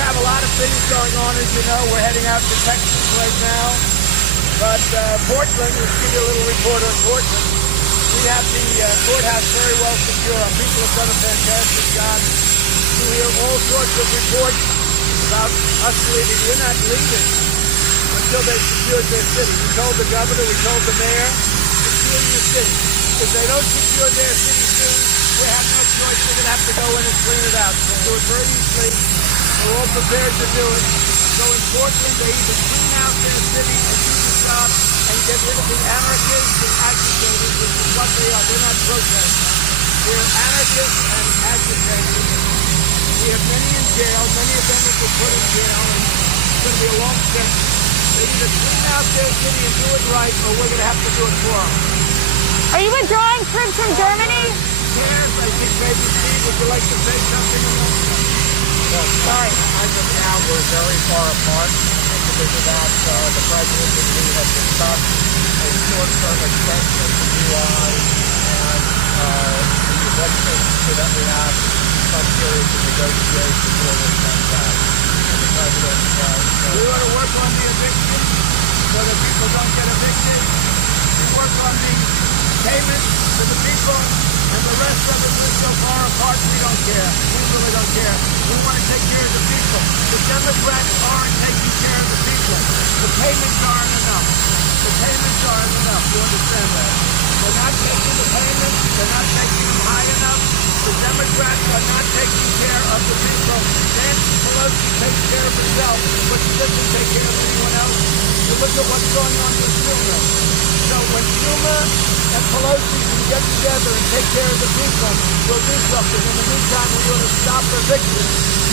have a lot of things going on, as you know. We're heading out to Texas right now. But Portland, let's give you a little report on Portland. We have the courthouse very well secure. Our people have done a fantastic job. You hear all sorts of reports about us leaving. We're not leaving until they've secured their city. We told the governor, we told the mayor, secure your city. If they don't secure their city soon, we have no choice. We're going to have to go in and clean it out. We'll do it very easily. We're all prepared to do it. So in Portland, they either clean out their city and do the job and get rid of the anarchists and agitators, which is what they are. They're not protesting. They're anarchists and agitators. We have many in jail. Many of them have been put in jail. And it's going to be a long sentence. They either clean out their city and do it right, or we're going to have to do it for them. Are you withdrawing troops from Germany? Yes, I think maybe Steve, would you like to say something on that? Well, sorry. As of now, we're very far apart because of that. The president and we have discussed a short-term extension to July and the elections so that we have some period to negotiate before this comes out. And the president we want to work on the eviction so that people don't get evicted. We work on the payments to the people, and the rest of it, we're so far apart, we don't care. We really don't care. We want to take care of the people. The Democrats aren't taking care of the people. The payments aren't enough. The payments aren't enough. You understand that? They're not taking the payments. They're not taking them high enough. The Democrats are not taking care of the people. Nancy Pelosi takes care of herself, but she doesn't take care of anyone else. You look at what's going on with Schumer. So when Schumer and Pelosi can get together and take care of the people, we'll do something. In the meantime, we want to stop eviction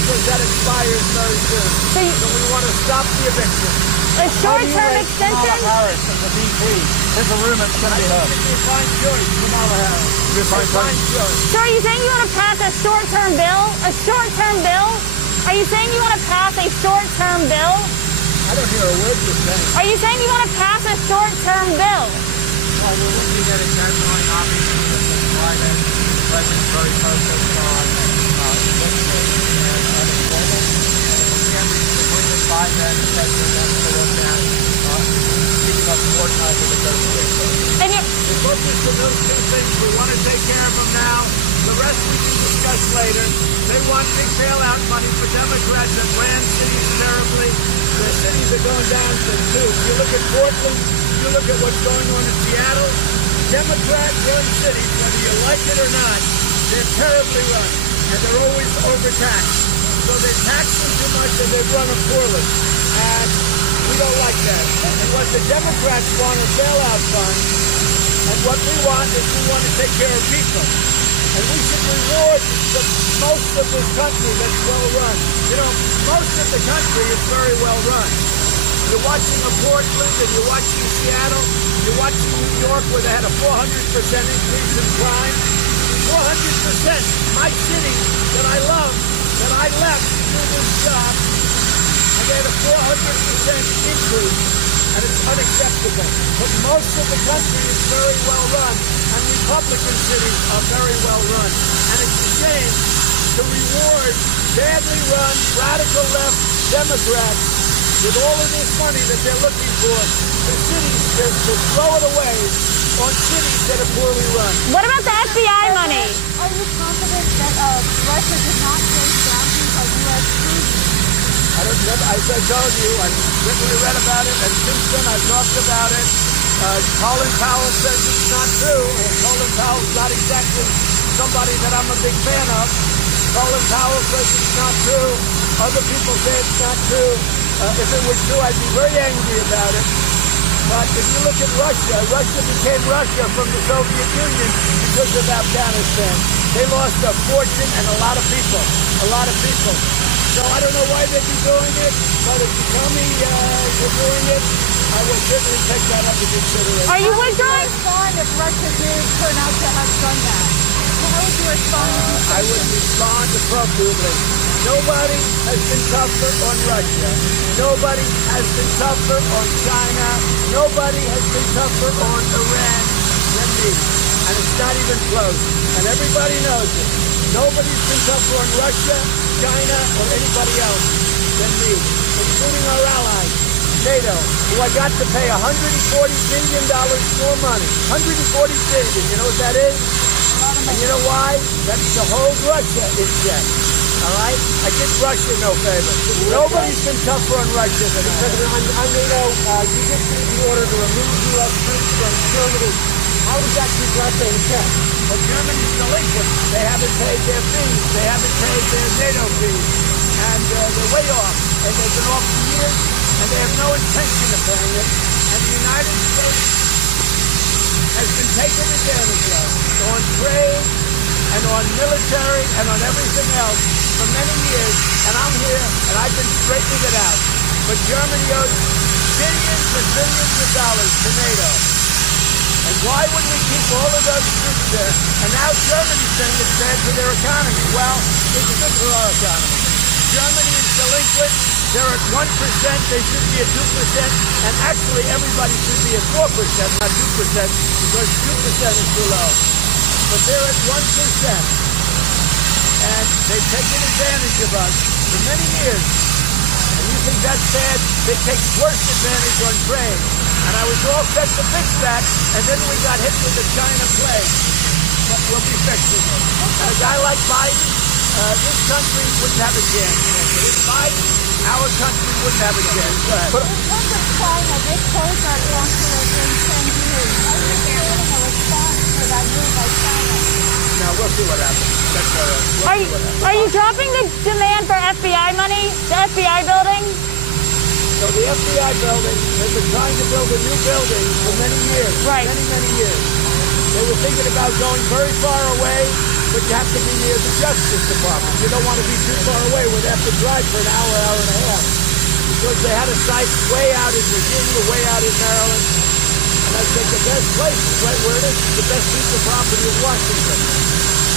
because that expires very soon. So we want to stop the eviction. A short-term extension? Kamala Harris as the VP. There's a rumor it's going to be her. It's a fine choice, Kamala Harris. It's a fine choice. So are you saying you want to pass a short-term bill? A short-term bill? Are you saying you want to pass a short-term bill? I don't hear a word you're saying. Are you saying you want to pass a short-term bill? Well, we're looking at it deadline, obviously, this Friday. The president's very focused on legislation and unemployment. And if we can't reach an agreement by then, the president has to look at giving us more time to negotiate. And you The focus on those two things, we want to take care of them now. The rest we can discuss later. They want big bailout money for Democrats that ran cities terribly. Their cities are going down too. You look at Portland, you look at what's going on in Seattle. Democrat-run cities, whether you like it or not, they're terribly run, and they're always overtaxed. So they tax them too much and they run them poorly. And we don't like that. And what the Democrats want is bailout funds. And what we want is we want to take care of people. And we should reward most of this country that's well run. You know, most of the country is very well run. You're watching Portland and you're watching Seattle. You're watching New York where they had a 400% increase in crime. 400%. My city that I love, that I left to do this job, I had a 400% increase. And it's unacceptable. But most of the country is very well run, and Republican cities are very well run. And it's a shame to reward badly run, radical left Democrats with all of this money that they're looking for cities to throw it away on cities that are poorly run. what about the FBI money? Are you confident that Russia did not take sanctions on U.S. troops? I don't know. As I told you, I recently read about it, and since then I've talked about it. Colin Powell says it's not true. And Colin Powell's not exactly somebody that I'm a big fan of. Colin Powell says it's not true. Other people say it's not true. If it were true, I'd be very angry about it. But if you look at Russia, Russia became Russia from the Soviet Union because of Afghanistan. They lost a fortune and a lot of people. So I don't know why they'd be doing it, but if you tell me you're doing it, I will certainly take that up into consideration. Are you withdrawing? Respond if Russia did turn out to have done that? How would you respond? I would respond appropriately. Nobody has been tougher on Russia. Nobody has been tougher on China. Nobody has been tougher on Iran than me. And it's not even close. And everybody knows it. Nobody's been tougher on Russia, China, or anybody else than me, including our allies, NATO, who I got to pay $140 billion more money. $140 billion. You know what that is? And you know why? That's to hold Russia in check. All right? I did Russia no favor. Nobody's been tougher on Russia than I have. President, on NATO, you just gave the order to remove U.S. troops from Germany. How does that keep Russia in check? Well, Germany's delinquent. They haven't paid their fees. They haven't paid their NATO fees. And they're way off. And they've been off for years, and they have no intention of paying it. And the United States has been taken advantage of on trade and on military and on everything else for many years. And I'm here, and I've been straightening it out. But Germany owes billions and billions of dollars to NATO. And why would we keep all of those troops there? And now Germany's saying it's bad for their economy. Well, it's good for our economy. Germany is delinquent. They're at 1%. They should be at 2%. And actually, everybody should be at 4%, not 2%, because 2% is too low. But they're at 1%. And they've taken advantage of us for many years. And you think that's bad? They take worse advantage on trade. And I was all set to fix that, and then we got hit with the China plague. But we'll be fixing it. And a guy like Biden, this country wouldn't have a chance. With Biden, our country wouldn't have a chance. Go ahead. In terms of China, they closed our consulate in 10 years. Are you feeling a response to that move by China? No, we'll see what happens. Are you dropping the demand for FBI money, the FBI building? So the FBI building, they've been trying to build a new building for many years. Right. Many years. They were thinking about going very far away, but you have to be near the Justice Department. You don't want to be too far away where they have to drive for an hour, hour and a half. Because they had a site way out in Virginia, way out in Maryland. And I said, the best place is right where it is, the best piece of property in Washington.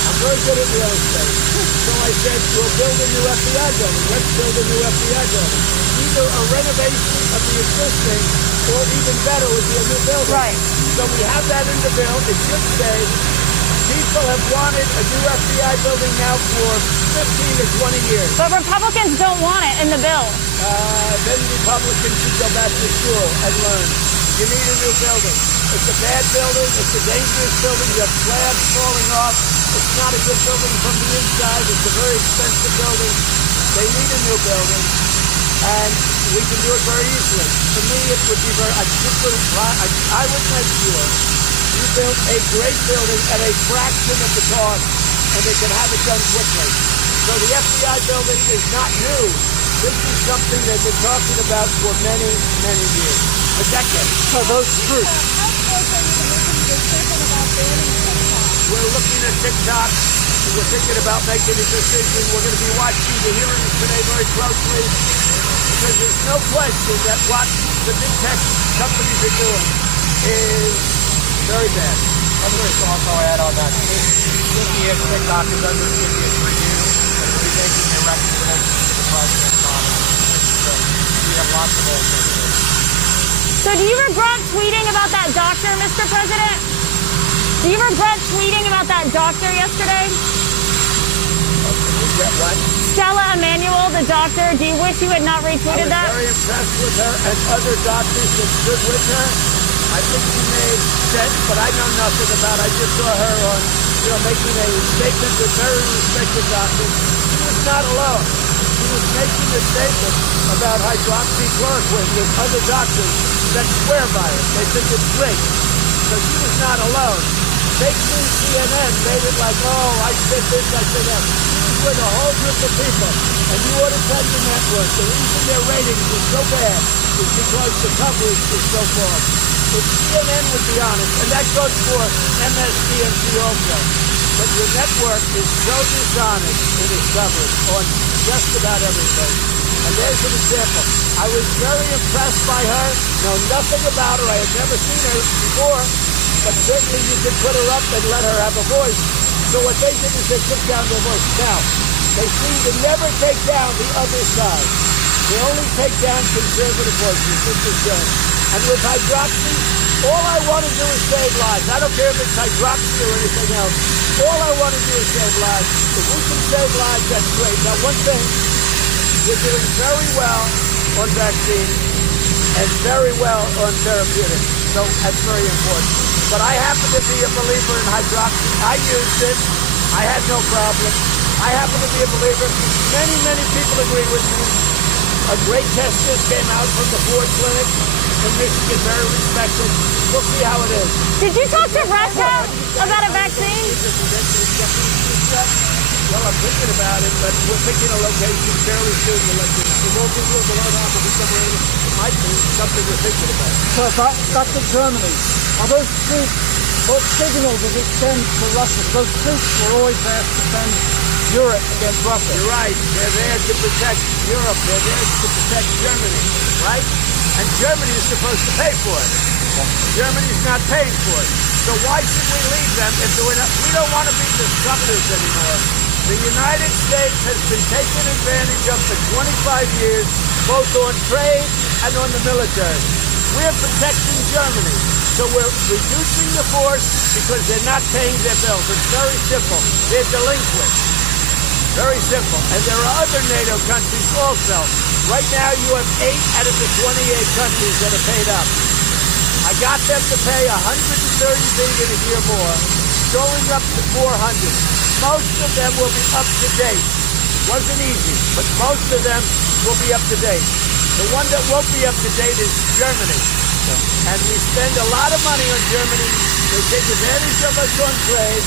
I'm very good at real estate. So I said, we'll build a new FBI building. Let's build a new FBI building. Either a renovation of the existing, or even better would be a new building. Right. So we have that in the bill. It should say, people have wanted a new FBI building now for 15 to 20 years. But Republicans don't want it in the bill. Then Republicans should go back to school and learn. You need a new building. It's a bad building. It's a dangerous building. You have slabs falling off. It's not a good building from the inside. It's a very expensive building. They need a new building. And we can do it very easily. For me, it would be very, I would make sure you build a great building at a fraction of the cost, and they can have it done quickly. So the FBI building is not new. This is something they've been talking about for many years. A decade. So those troops. How close are you to making a decision about banning TikTok? We're looking at TikTok. We're thinking about making a decision. We're going to be watching the hearings today very closely, because there's no question that what the big tech companies are doing is very bad. I'm going to also add on that. If TikTok is under serious review, and will be making a recommendation to the president's office. So we have lots of alternatives. So do you regret tweeting about that doctor, Mr. President? Do you regret tweeting about that doctor yesterday? Regret what? Stella Emanuel, the doctor. Do you wish you had not retweeted that? I was very impressed with her and other doctors that stood with her. I think she made sense, but I know nothing about it. I just saw her on, making a statement with very respected doctors. She was not alone. She was making a statement about hydroxychloroquine with other doctors that swear by it. They think it's great. So she was not alone. Fake news CNN made it like, oh, I said this, I said that. She was with a whole group of people. And you ought to tell your network, the reason their ratings are so bad is because the coverage is so false. If CNN would be honest, and that goes for MSNBC also, but your network is so dishonest in its coverage on just about everything. And there's an example. I was very impressed by her, know nothing about her, I had never seen her before, but certainly you could put her up and let her have a voice. So what they did is they took down their voice. Now, they seem to never take down the other side. They only take down conservative voices. This is good. And with hydroxy, all I want to do is save lives. I don't care if it's hydroxy or anything else. All I want to do is save lives. If we can save lives, that's great. Now, one thing, We're doing very well on vaccines and very well on therapeutics. So that's very important. But I happen to be a believer in hydroxy. I used it. I had no problem. I happen to be a believer. Many, many people agree with me. A great test just came out from the Ford Clinic in Michigan, very respected. We'll see how it is. Did you talk to Russia about a vaccine? Well, I'm thinking about it, but we're picking a location fairly soon to let you know. It won't be real the White House, will be somewhere in it. It might be something we're thinking about. So back to Germany. Are those troops, what signal does it send to Russia? Those troops were always there to defend Europe against Russia. You're right. They're there to protect Europe. They're there to protect Germany, right? And Germany is supposed to pay for it. Germany's not paying for it. So why should we leave them if we're not? We don't want to be disruptors anymore. The United States has been taken advantage of for 25 years, both on trade and on the military. We're protecting Germany. So we're reducing the force because they're not paying their bills. It's very simple. They're delinquent. Very simple. And there are other NATO countries also. Right now you have 8 out of the 28 countries that are paid up. I got them to pay $130 billion a year more, going up to $400. Most of them will be up to date. Wasn't easy, but most of them will be up to date. The one that won't be up to date is Germany. And we spend a lot of money on Germany. They take advantage of us on trade,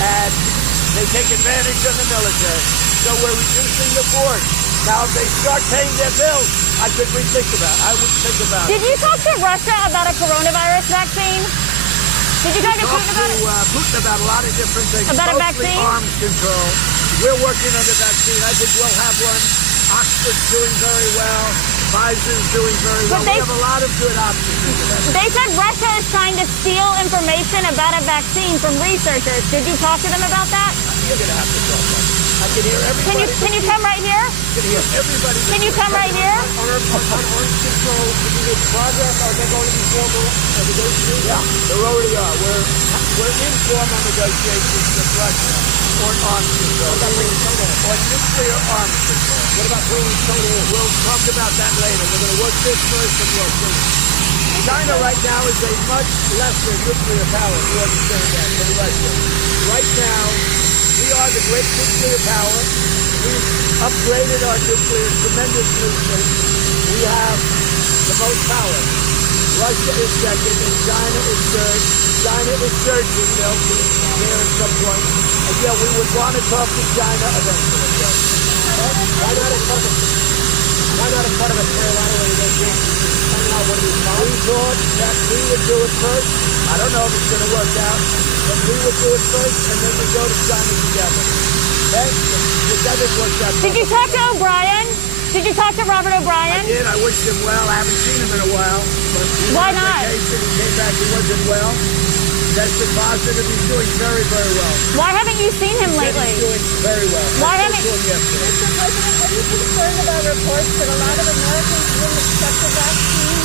and they take advantage of the military. So we're reducing the force. Now, if they start paying their bills, I would think about it. Did you talk to Russia about a coronavirus vaccine? Did you talk to Putin about it? Putin about a lot of different things. About a mostly vaccine? Arms control. We're working on the vaccine. I think we'll have one. Oxford's doing very well. Pfizer's doing very well. We have a lot of good options. They said Russia is trying to steal information about a vaccine from researchers. Did you talk to them about that? You're going to have to talk about it. I can hear everybody. Can you come right here? I can hear everybody. Can you come right here? Arms control, is it progress? Are they going to be formal negotiations? Yeah, there already are. We're in formal negotiations with Russia on arms control. On nuclear arms control. What about bringing China in? We'll talk about that later. We're going to work this first and we'll see. China right now is a much lesser nuclear power. You understand that, than Russia. Right now, we are the great nuclear power. We've upgraded our nuclear tremendously since we have the most power. Russia is second and China is third. China is surging. They'll be there at some point. And yeah, we would want to talk to China eventually. Yes. Why not as part of a Carolina negotiation? We thought that we would do it first. I don't know if it's going to work out, but we would do it first, and then we go to China together. Okay? It doesn't work out. Did you talk to O'Brien? Did you talk to Robert O'Brien? I did. I wish him well. I haven't seen him in a while. But why not? He came back. He wasn't well. Tested positive. He's doing very, very well. Why haven't you seen him lately? He's doing very well. Why I haven't spoke to him yesterday. Mr. President, are you concerned about reports that a lot of Americans wouldn't accept the vaccine?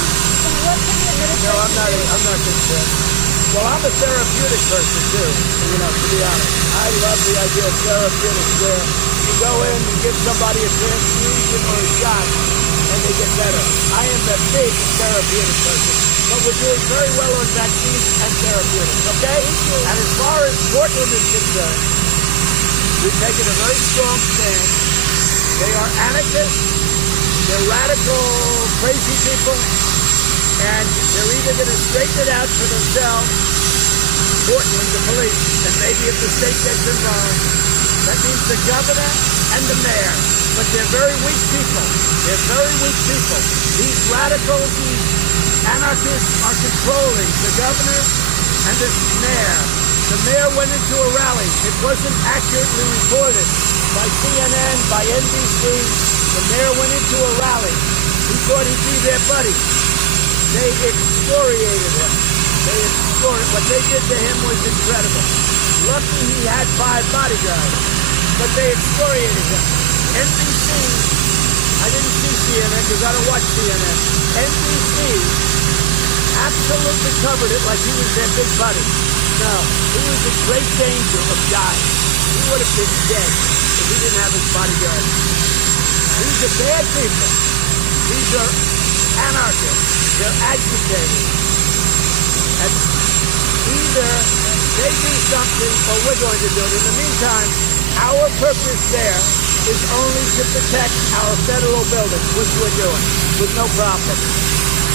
And what can the administration No, I'm not concerned. Well, I'm a therapeutic person, too, to be honest. I love the idea of therapeutics where you go in and give somebody a transfusion or a shot, and they get better. I am a big therapeutic person. But we're doing very well on vaccines and therapeutics, okay? And as far as Portland is concerned, we've taken a very strong stand. They are anarchists. They're radical, crazy people. And they're either going to straighten it out for themselves, Portland, the police, and maybe if the state gets involved, that means the governor and the mayor. But they're very weak people. They're very weak people. These radicals, these anarchists are controlling the governor and the mayor. The mayor went into a rally. It wasn't accurately reported by CNN, by NBC. The mayor went into a rally. He thought he'd be their buddy. They excoriated him. What they did to him was incredible. Lucky he had 5 bodyguards, but they excoriated him. NBC, I didn't see CNN because I don't watch CNN. NBC absolutely covered it like he was their big buddy. No, he was in great danger of dying. He would have been dead if he didn't have his bodyguards. These are bad people. These are anarchists. They're agitators. And either they do something or we're going to do it. In the meantime, our purpose there is only to protect our federal buildings, which we're doing with no problem.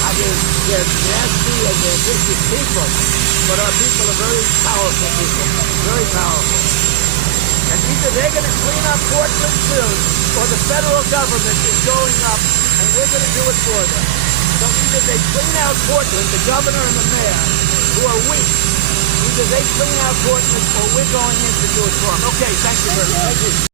I mean, they're nasty and they're vicious people, but our people are very powerful people, very powerful. And either they're going to clean up Portland soon, or the federal government is going up, and we're going to do it for them. So either they clean out Portland, the governor and the mayor, who are weak, either they clean out Portland, or we're going in to do it for them. Okay, thank you very much. Thank you.